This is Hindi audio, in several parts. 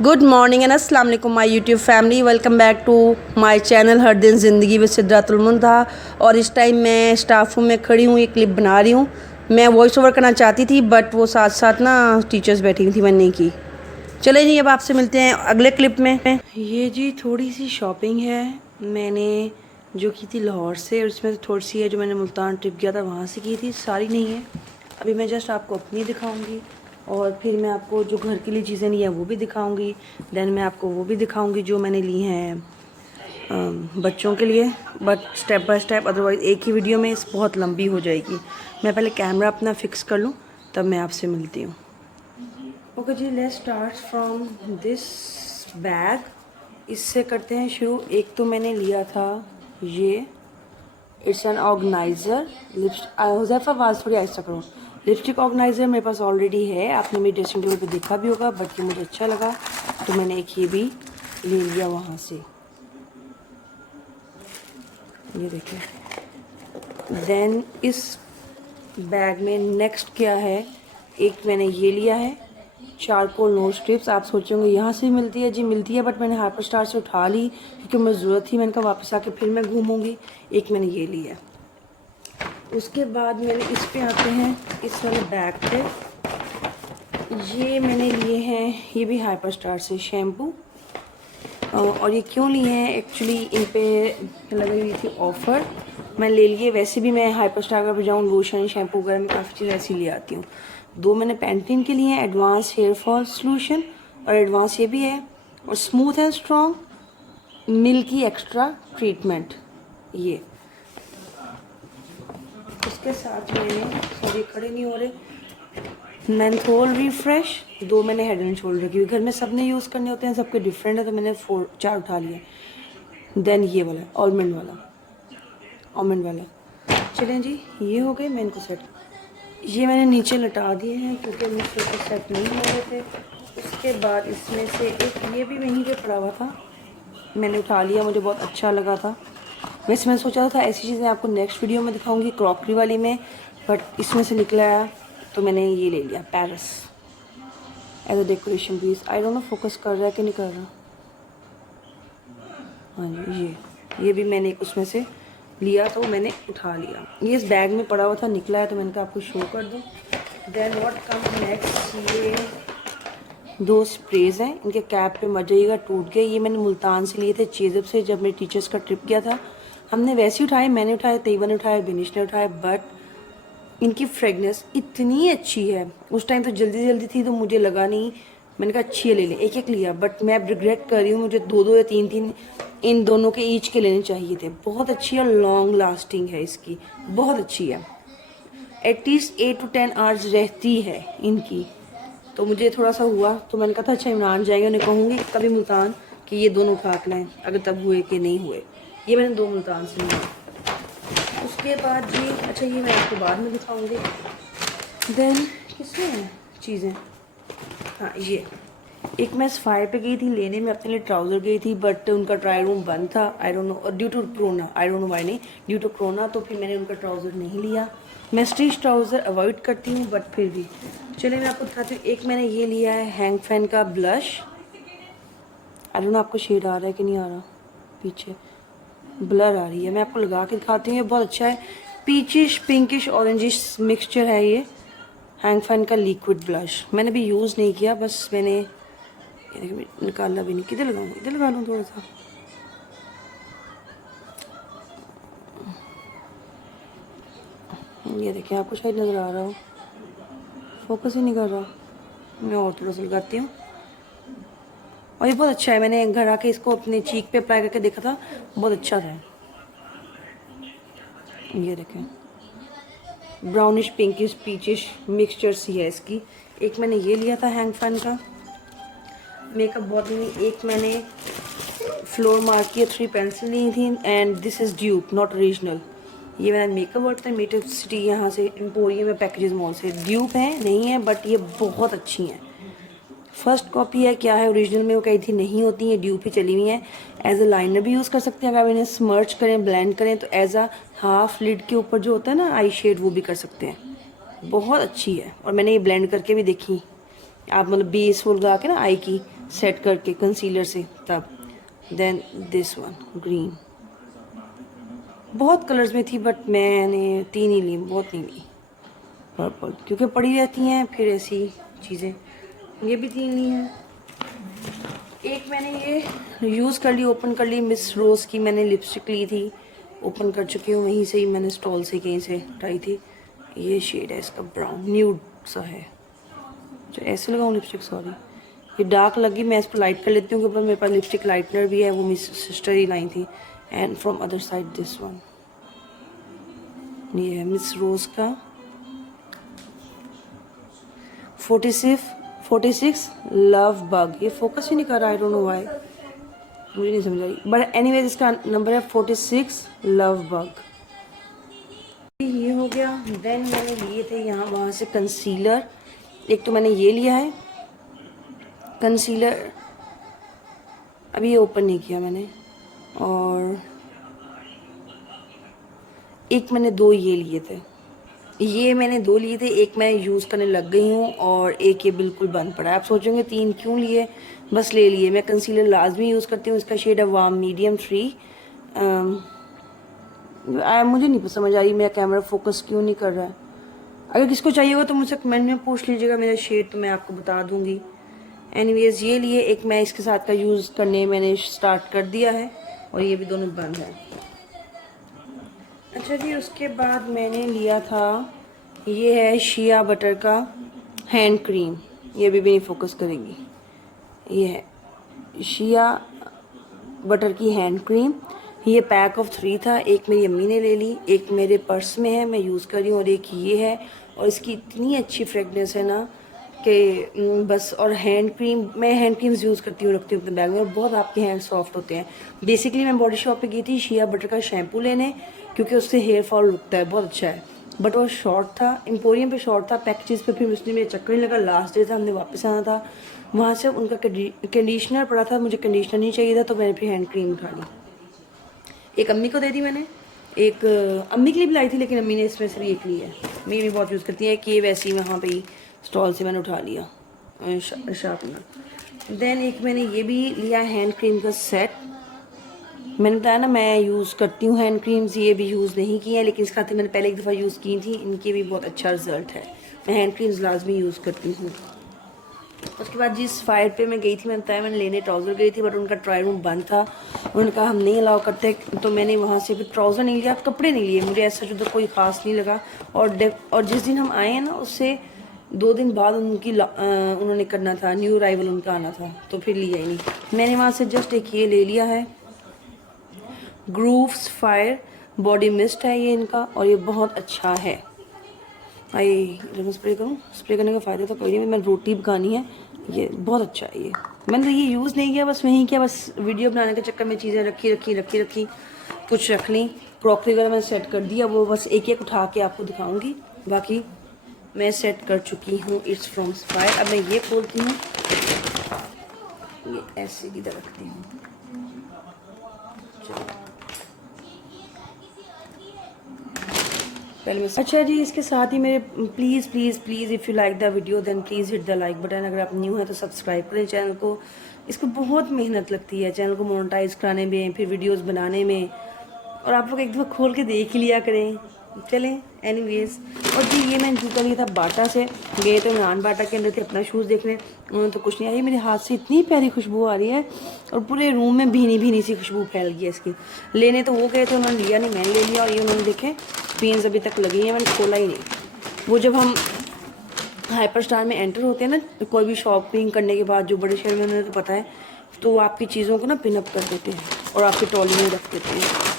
गुड मॉर्निंग एंड अस्सलाम वालेकुम my YouTube family. Welcome back to my channel हर दिन ज़िंदगी विद सिद्रातुल मुंतहा। और इस टाइम मैं स्टाफ रूम में खड़ी हूँ, ये क्लिप बना रही हूँ। मैं वॉइस ओवर करना चाहती थी बट वो साथ साथ ना टीचर्स बैठी हुई थी, मैंने नहीं की। चले जी, अब आपसे मिलते हैं अगले क्लिप में। ये जी थोड़ी सी शॉपिंग है मैंने जो की थी लाहौर से, और इसमें थोड़ी सी है जो मैंने मुल्तान ट्रिप किया था वहाँ से की थी, सारी नहीं है। अभी मैं जस्ट आपको अपनी दिखाऊंगी और फिर मैं आपको जो घर के लिए चीज़ें ली हैं वो भी दिखाऊंगी। देन मैं आपको वो भी दिखाऊंगी जो मैंने ली हैं बच्चों के लिए, but step by step, otherwise एक ही वीडियो में बहुत लंबी हो जाएगी। मैं पहले कैमरा अपना फिक्स कर लूँ तब मैं आपसे मिलती हूँ। ओके जी, let's start from this bag. इससे करते हैं शुरू। एक तो मैंने लिया था ये, इट्स एन ऑर्गेनाइज़र लिपस्टिक। आवाज़ थोड़ी आहिस्ता करो। लिपस्टिक ऑर्गेनाइज़र मेरे पास ऑलरेडी है, आपने मेरी ड्रेसिंग टेबल पे देखा भी होगा, बट ये मुझे अच्छा लगा तो मैंने एक ये भी ले लिया वहाँ से। ये देखिए। देन इस बैग में नेक्स्ट क्या है, एक मैंने ये लिया है चारकोल नोज स्ट्रिप्स। आप सोचेंगे यहाँ से मिलती है, जी मिलती है, बट मैंने हाइपर स्टार से उठा ली क्योंकि मुझे ज़रूरत थी। मैंने कहा वापस आके फिर मैं घूमूंगी। एक मैंने ये लिया। उसके बाद मैंने इस पे आते हैं, इस वाले बैग पे ये मैंने लिए हैं, ये भी हाइपर स्टार से शैम्पू। और ये क्यों लिए हैं, एक्चुअली इन पे लगी हुई थी ऑफ़र, मैं ले लिए। वैसे भी मैं हाइपर स्टार का जाऊँ लोशन शैम्पू वगैरह में काफ़ी चीज़ ऐसी ले आती हूँ। दो मैंने पैंटीन के लिए हैं, एडवांस हेयर फॉल सोल्यूशन, और एडवांस ये भी है, और smooth and strong milky extra treatment. ये उसके साथ मैंने, सॉरी खड़े नहीं हो रहे, मेंथोल रिफ्रेश। दो मैंने हेड एंड शोल्डर की, घर में सब ने यूज़ करने होते हैं, सबके डिफरेंट है तो मैंने 4 उठा लिए। देन ये वाला आलमंड वाला। चलें जी, ये हो गए। मैं इनको सेट, ये मैंने नीचे लटा दिए हैं क्योंकि मुझसे सेट नहीं हो रहे थे। उसके बाद इसमें से एक ये भी वहीं पे पड़ा हुआ था, मैंने उठा लिया, मुझे बहुत अच्छा लगा था। वैसे मैं सोचा था ऐसी चीज़ें आपको नेक्स्ट वीडियो में दिखाऊंगी क्रॉकरी वाली में, बट इसमें से निकला आया तो मैंने ये ले लिया Paris as a decoration piece. I don't know focus कर रहा है कि नहीं कर रहा। हाँ जी, ये भी मैंने उसमें से लिया तो मैंने उठा लिया। ये इस बैग में पड़ा हुआ था, निकला है तो मैंने कहा आपको शो कर दूँ। देन व्हाट कम्स नेक्स्ट, ये 2 स्प्रेज हैं, इनके कैप पे मर जाइएगा, टूट गए। ये मैंने मुल्तान से लिए थे, चेज़अप से, जब मेरे टीचर्स का ट्रिप किया था। हमने वैसे ही उठाए, मैंने उठाए, तैयबा ने उठाए, बिनिश ने उठाए, बट इनकी फ्रेगनेंस इतनी अच्छी है। उस टाइम तो जल्दी जल्दी थी तो मुझे लगा नहीं, मैंने कहा अच्छी है ले लें, एक एक लिया, बट मैं रिग्रेट कर रही हूँ, मुझे 2 या 3 इन दोनों के ईच के लेने चाहिए थे। बहुत अच्छी है, लॉन्ग लास्टिंग है इसकी, बहुत अच्छी है। एटलीस्ट 8 to 10 आवर्स रहती है इनकी। तो मुझे थोड़ा सा हुआ तो मैंने कहा था अच्छा इमरान जाएंगे, उन्हें कहूँगी कभी मुल्तान कि ये दोनों उठा के लाएँ, अगर तब हुए कि नहीं हुए। ये मैंने 2 मुल्तान से लिया। उसके बाद जी, अच्छा ये मैं आपको बाद में दिखाऊंगी। देन किसमें है चीज़ें, हाँ ये एक मैं सफायर पे गई थी लेने, में अपने लिए ट्राउज़र गई थी बट उनका ट्रायल रूम बंद था, आई डोंट नो, और due to corona, I don't know why नहीं, ड्यू टू कोरोना, तो फिर मैंने उनका ट्राउज़र नहीं लिया। मैं स्टिच ट्राउज़र अवॉइड करती हूँ बट फिर भी चलिए मैं आपको दिखाती हूँ। एक मैंने ये लिया है हैंग फैन का ब्लश, आई डोंट नो आपको शेड आ रहा है कि नहीं आ रहा, पीछे ब्लर आ रही है, मैं आपको लगा के दिखाती हूँ। ये बहुत अच्छा है, पीचिश पिंकिश ऑरेंजिश मिक्सचर है ये हैंग फैन का लिक्विड ब्लश। मैंने भी यूज़ नहीं किया, बस मैंने निकालना भी नहीं। किधर लगाऊँ, इधर लगा लूँ थोड़ा सा। ये देखिए, आपको शायद नज़र आ रहा हो, फोकस ही नहीं कर रहा, मैं और थोड़ा सा लगाती हूँ। और ये बहुत अच्छा है, मैंने घर आके इसको अपने चीक पे अप्लाई करके देखा था, बहुत अच्छा था। ये देखें, ब्राउनिश पिंकिश पीचिश मिक्सचर सी है इसकी। एक मैंने ये लिया था हैंग फैन का मेकअप बॉटल में। एक मैंने फ्लोर मार्क की 3 पेंसिल ली थी, and this is dupe not original. ये मेरा मेकअप बॉटल है, मेकअप सिटी यहाँ से एम्पोरियम में पैकेजेस मॉल से। ड्यूप है नहीं है, बट ये बहुत अच्छी हैं। फर्स्ट कॉपी है, क्या है ओरिजिनल में वो कही थी नहीं होती, ये ड्यूप ही चली हुई हैं। एज अ लाइनर भी यूज़ कर सकते हैं, अगर आप इन्हें स्मर्च करें ब्लेंड करें तो एज अ हाफ लिड के ऊपर जो होता है ना आई शेड, वो भी कर सकते हैं। बहुत अच्छी है, और मैंने ये ब्लेंड करके भी देखी, आप मतलब बेस वो लगा के ना आई की सेट करके कंसीलर से तब। देन दिस वन ग्रीन, बहुत कलर्स में थी बट मैंने 3 ही ली, बहुत नहीं ली। पर्पल क्योंकि पड़ी रहती हैं फिर ऐसी चीज़ें, ये भी 3 ली हैं। एक मैंने ये यूज़ कर ली, ओपन कर ली, मिस रोज़ की मैंने लिपस्टिक ली थी, ओपन कर चुकी हूँ, वहीं से ही मैंने स्टॉल से कहीं से उठाई थी। ये शेड है इसका, ब्राउन न्यूड सा है, जो ऐसे लगाऊँ लिपस्टिक, सॉरी ये डार्क लगी, मैं इसको लाइट कर लेती हूँ, क्योंकि मेरे पास लिपस्टिक लाइटनर भी है, वो मिस सिस्टर ही लाई थी। And from other side this one, ये है मिस रोज़ का 46 लव बग। ये फोकस ही नहीं कर रहा, आई डोंट नो व्हाई, मुझे नहीं समझ आई, बट एनीवेज इसका नंबर है 46 लव बग। ये हो गया। देन मैंने लिए थे यहाँ वहाँ से कंसीलर, एक तो मैंने ये लिया है कंसीलर, अभी ये ओपन नहीं किया मैंने, और एक मैंने 2 ये लिए थे, ये मैंने 2 लिए थे, एक मैं यूज़ करने लग गई हूँ और एक ये बिल्कुल बंद पड़ा है। आप सोचोगे 3 क्यों लिए, बस ले लिए। मैं कंसीलर लाजमी यूज़ करती हूँ, इसका शेड है वार्म मीडियम 3। मुझे नहीं समझ आई मेरा कैमरा फोकस क्यों नहीं कर रहा है। अगर किसको चाहिए होगा तो मुझसे कमेंट में पूछ लीजिएगा मेरा शेड, तो मैं आपको बता दूँगी। एनीवेज ये लिए, एक मैं इसके साथ का यूज़ करने मैंने स्टार्ट कर दिया है, और ये भी दोनों बंद है। अच्छा जी, उसके बाद मैंने लिया था, ये है शिया बटर का हैंड क्रीम, ये भी नहीं फोकस करेगी। ये है शिया बटर की हैंड क्रीम, ये पैक ऑफ 3 था, एक मेरी अम्मी ने ले ली, एक मेरे पर्स में है मैं यूज़ कर रही हूँ, और एक ये है। और इसकी इतनी अच्छी फ्रेगनेंस है ना कि बस। और हैंड क्रीम, मैं हैंड क्रीम्स यूज़ करती हूँ, रखती हूँ अपने बैग में, और बहुत आपके हैंड सॉफ्ट होते हैं। बेसिकली मैं बॉडी शॉप पे गई थी शिया बटर का शैम्पू लेने, क्योंकि उससे हेयर फॉल रुकता है, बहुत अच्छा है, बट वो शॉर्ट था, एम्पोरियम पे शॉर्ट था, पैकेजेस पे फिर उसने मेरे चक्कर नहीं लगा, लास्ट डे था, हमने वापस आना था, वहाँ से उनका कंडीशनर पड़ा था, मुझे कंडीशनर नहीं चाहिए था, तो मैंने फिर हैंड क्रीम उठा ली। एक अम्मी को दे दी मैंने, एक अम्मी के लिए भी लाई थी, लेकिन अम्मी ने इसमें सिर्फ एक ली है, मैं भी बहुत यूज़ करती है कि वैसे ही वहाँ पे स्टॉल से मैंने उठा लिया शार्पनर। देन एक मैंने ये भी लिया हैंड क्रीम का सेट, मैंने बताया ना मैं यूज़ करती हूँ हैंड क्रीम्स, ये भी यूज़ नहीं की है, लेकिन इसके साथ मैंने पहले एक दफ़ा यूज़ की थी, इनके भी बहुत अच्छा रिजल्ट है, मैं हैंड क्रीम्स लाजमी यूज़ करती हूँ। उसके बाद जिस फायर पे मैं गई थी, मैंने बताया मैंने लेने ट्राउज़र गई थी, बट उनका ट्रायल रूम बंद था, उन्होंने कहा हम नहीं अलाउ करते, तो मैंने वहाँ से फिर ट्राउज़र नहीं लिया, कपड़े नहीं लिए, मुझे ऐसा जो कोई ख़ास नहीं लगा। और जिस दिन हम आए हैं ना, उससे 2 दिन बाद उन्होंने करना था, न्यू अराइवल उनका आना था, तो फिर लिया ही नहीं। मैंने वहाँ से जस्ट एक ये ले लिया है, ग्रूव्स फायर बॉडी मिस्ट है ये इनका, और ये बहुत अच्छा है। जब मैं स्प्रे करूँ, स्प्रे करने का फ़ायदा तो कोई नहीं, मैंने रोटी पकानी है, ये बहुत अच्छा है। ये मैंने तो ये यूज़ नहीं किया, बस वहीं किया, बस वीडियो बनाने के चक्कर में चीज़ें रखी कुछ रख ली, क्रॉकरी वगैरह मैंने सेट कर दिया, वो बस एक एक उठा के आपको दिखाऊंगी, बाकी मैं सेट कर चुकी हूँ। It's from fire. अब मैं ये खोलती हूँ, ये ऐसे इधर रखती हूँ, पहले मैं। अच्छा जी, इसके साथ ही मेरे please if you like the video then please hit the like button. अगर आप न्यू हैं तो सब्सक्राइब करें चैनल को, इसको बहुत मेहनत लगती है चैनल को मोनेटाइज कराने में, फिर वीडियोस बनाने में, और आप लोग एक दफ़ा खोल के देख ही लिया करें। चलें एनीवेज। और जी ये मैंने जूता लिया था बाटा से, गए तो इमरान बाटा के अंदर थे अपना शूज़ देखने, उन्होंने तो कुछ नहीं आई, मेरे हाथ से इतनी प्यारी खुशबू आ रही है, और पूरे रूम में भीनी सी खुशबू फैल गई है इसकी। लेने तो वो गए थे, उन्होंने लिया नहीं, मैंने ले लिया, और ये उन्होंने देखे पेन्स अभी तक लगी हैं, मैंने खोला ही नहीं। वो जब हम हाइपर स्टार में एंटर होते हैं ना, कोई भी शॉपिंग करने के बाद, जो बड़े शहर में उन्हें तो पता है, तो वो आपकी चीज़ों को ना पिनअप कर देते हैं और आपकी ट्रॉली में रख देते हैं।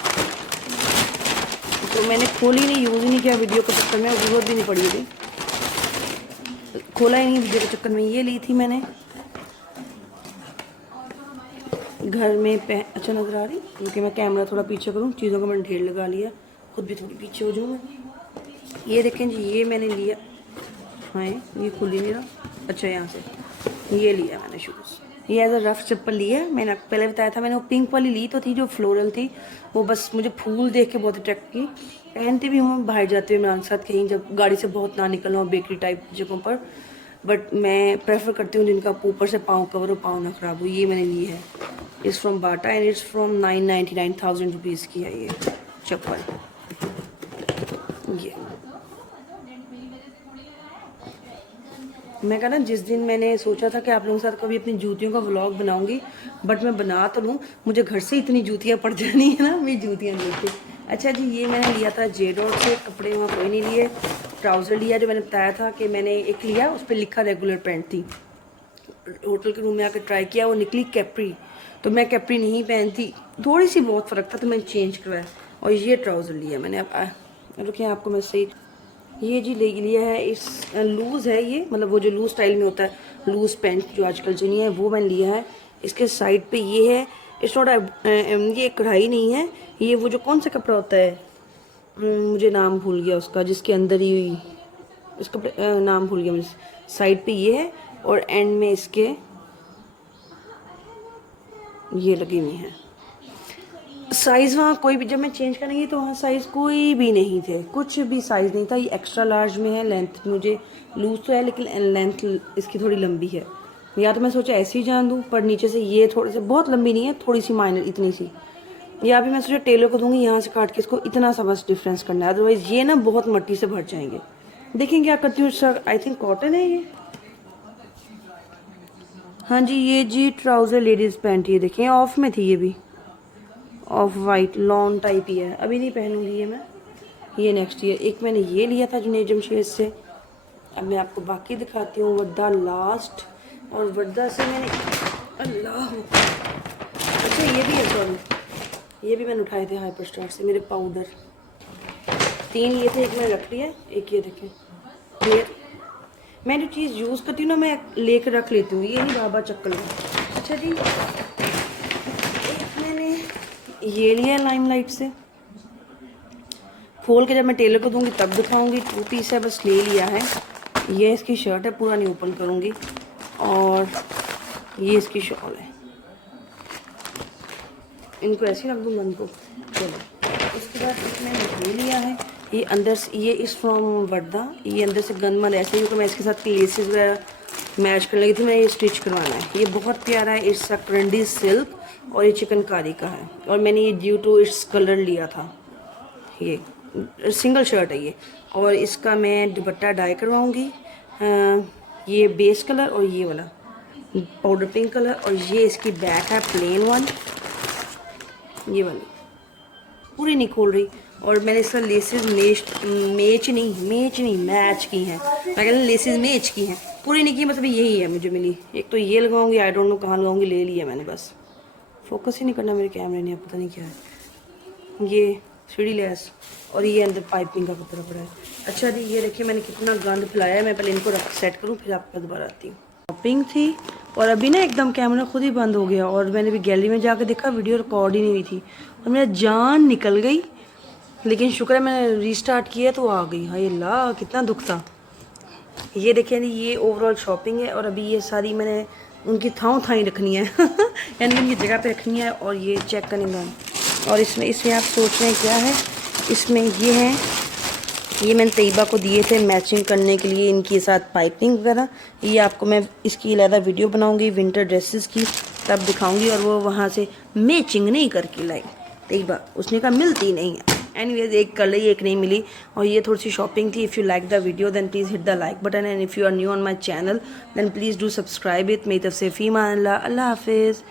तो मैंने खोली नहीं, यूज़ ही नहीं किया वीडियो के चक्कर में, और ज़रूरत भी नहीं पड़ी अभी, खोला ही नहीं वीडियो के चक्कर में। ये ली थी मैंने घर में अच्छा नज़र आ रही, क्योंकि मैं कैमरा थोड़ा पीछे करूँ, चीज़ों का मैंने ढेर लगा लिया, खुद भी थोड़ी पीछे हो जाऊँ। ये देखें जी, ये मैंने लिया, हाँ ये खुल ही नहीं रहा, अच्छा यहाँ से ये लिया मैंने शूज़, ये एज अ रफ चप्पल लिया है। मैंने पहले बताया था, मैंने वो पिंक वाली ली तो थी जो फ्लोरल थी, वो बस मुझे फूल देख के बहुत अट्रैक्ट की, पहनते भी हूँ बाहर जाते हुए इमरान के साथ, कहीं जब गाड़ी से बहुत ना निकलना हो, बेकरी टाइप जगहों पर, बट मैं प्रेफर करती हूँ जिनका ऊपर से पाँव कवर हो, पाँव ना ख़राब हो। ये मैंने ली है, it's from Bata and it's from 999,000 rupees की है ये चप्पल। ये मैं कहा ना, जिस दिन मैंने सोचा था कि आप लोगों के साथ कभी अपनी जूतियों का व्लॉग बनाऊंगी, बट मैं बना तो लूँ, मुझे घर से इतनी जूतियाँ पड़ जानी है ना मेरी जूतियाँ देख के। अच्छा जी, ये मैंने लिया था जे डॉट से, कपड़े वहाँ कोई नहीं लिए। ट्राउज़र लिया, जो मैंने बताया था कि मैंने एक लिया, उस पर लिखा रेगुलर पैंट थी। होटल के रूम में आकर ट्राई किया, वो निकली कैप्री, तो मैं कैप्री नहीं पहनती, थोड़ी सी बहुत फ़र्क था तो मैंने चेंज करवाया। और ये ट्राउज़र लिया मैंने, अब रुकिए आपको मैं सही, ये जी ले लिया है, इस लूज़ है ये, मतलब वो जो लूज़ स्टाइल में होता है, लूज़ पैंट जो आजकल चली है, वो मैंने लिया है। इसके साइड पे ये है, इट्स नॉट, ये कढ़ाई नहीं है, ये वो जो कौन सा कपड़ा होता है, मुझे नाम भूल गया उसका, जिसके अंदर ही इस कपड़े नाम भूल गया मुझे। साइड पे ये है और एंड में इसके ये लगी हुई है। साइज़ वहाँ कोई भी, जब मैं चेंज करेंगी तो वहाँ साइज़ कोई भी नहीं थे, कुछ भी साइज़ नहीं था। ये एक्स्ट्रा लार्ज में है, लेंथ मुझे लूज़ तो है लेकिन लेंथ इसकी थोड़ी लंबी है। या तो मैं सोचा ऐसे ही जान दूँ, पर नीचे से ये थोड़ी सी, बहुत लंबी नहीं है, थोड़ी सी माइनर इतनी सी, या भी मैं सोचा टेलर को दूंगी यहाँ से काट के इसको, इतना सा बस डिफरेंस करना है, अदरवाइज़ ये ना बहुत मट्टी से भर जाएंगे। देखें क्या करती हूँ सर, आई थिंक कॉटन है ये। हाँ जी, ये जी ट्राउज़र लेडीज़ पैंट, ये देखें ऑफ में थी, ये भी ऑफ वाइट लॉन टाइप ही है, अभी नहीं पहनूंगी ये मैं, ये नेक्स्ट ईयर। एक मैंने ये लिया था जुनैद जमशेद से। अब मैं आपको बाकी दिखाती हूँ, वर्दा लास्ट, और वर्दा से मैंने, अल्लाह, अच्छा ये भी है, सॉरी ये भी मैंने उठाए थे हाइपर स्टार से, मेरे पाउडर 3 ये थे, एक मैंने रख लिया, एक ये देखें। ये मैं जो चीज़ यूज़ करती हूँ ना, मैं लेकर रख लेती हूँ, ये नहीं बाबा चक्कर में। अच्छा जी, एक मैंने ये लिया लाइमलाइट से, खोल के जब मैं टेलर को दूंगी तब दिखाऊंगी। 2 पीस है, बस ले लिया है। ये इसकी शर्ट है, पूरा नहीं ओपन करूंगी, और ये इसकी शॉल है, इनको ऐसे ही रख दूँ मन को। चलो, उसके बाद मैंने ये लिया है, ये अंदर से, ये इस फ्रॉम वर्दा, ये अंदर से गन मन ऐसे ही, क्योंकि मैं इसके साथ लेसेस वगैरह मैच करने लगी थी, मैं ये स्टिच करवाना है। ये बहुत प्यारा है, इट्स अ क्रंडी सिल्क, और ये चिकनकारी का है, और मैंने ये ड्यू टू इट्स कलर लिया था। ये सिंगल शर्ट है ये, और इसका मैं दुपट्टा डाई करवाऊँगी, ये बेस कलर और ये वाला पाउडर पिंक कलर, और ये इसकी बैक है प्लेन वन, ये वाली पूरी नहीं खोल रही। और मैंने इसका लेसेस मैच की हैं, मैं कहती लेसेस मैच की हैं, पूरी नहीं की, मतलब यही है मुझे मिली। एक तो ये लगाऊंगी, आई डोंट नो कहाँ लगाऊंगी, ले लिया मैंने, बस फोकस ही नहीं करना मेरे कैमरे ने, पता नहीं क्या है। ये सीढ़ी लेस, और ये अंदर पाइपिंग का कपड़ा पड़ा है। अच्छा जी, ये देखिए मैंने कितना गंद फैलाया है, मैं पहले इनको रख सेट करूँ फिर आपको दोबारा आती हूँ। शॉपिंग थी, और अभी ना एकदम कैमरा खुद ही बंद हो गया, और मैंने भी गैलरी में जाकर देखा, वीडियो रिकॉर्ड ही नहीं हुई थी, और मेरा जान निकल गई। लेकिन शुक्र है मैंने रीस्टार्ट किया तो आ गई। हाय अल्लाह, कितना दुख था। ये देखिए नहीं, ये ओवरऑल शॉपिंग है, और अभी ये सारी मैंने उनकी थाई रखनी है यानी उनकी जगह पे रखनी है। और ये चेक करेंगे, और इसमें आप सोच रहे हैं क्या है, इसमें ये है, ये मैंने तैयबा को दिए थे मैचिंग करने के लिए, इनके साथ पाइपिंग वगैरह। ये आपको मैं इसकी अलहदा वीडियो बनाऊंगी विंटर ड्रेसेस की, तब दिखाऊंगी। और वो वहाँ से मैचिंग नहीं करके लाई तैयबा, उसने कहा मिलती नहीं है। एनीवेज, एक कल ही, एक नहीं मिली। और ये थोड़ी सी शॉपिंग थी। If you like the video then please hit the like button, and if you are new on my channel then please do subscribe it. मेरी तरफ से फ़ीमान, अल्लाह हाफिज़।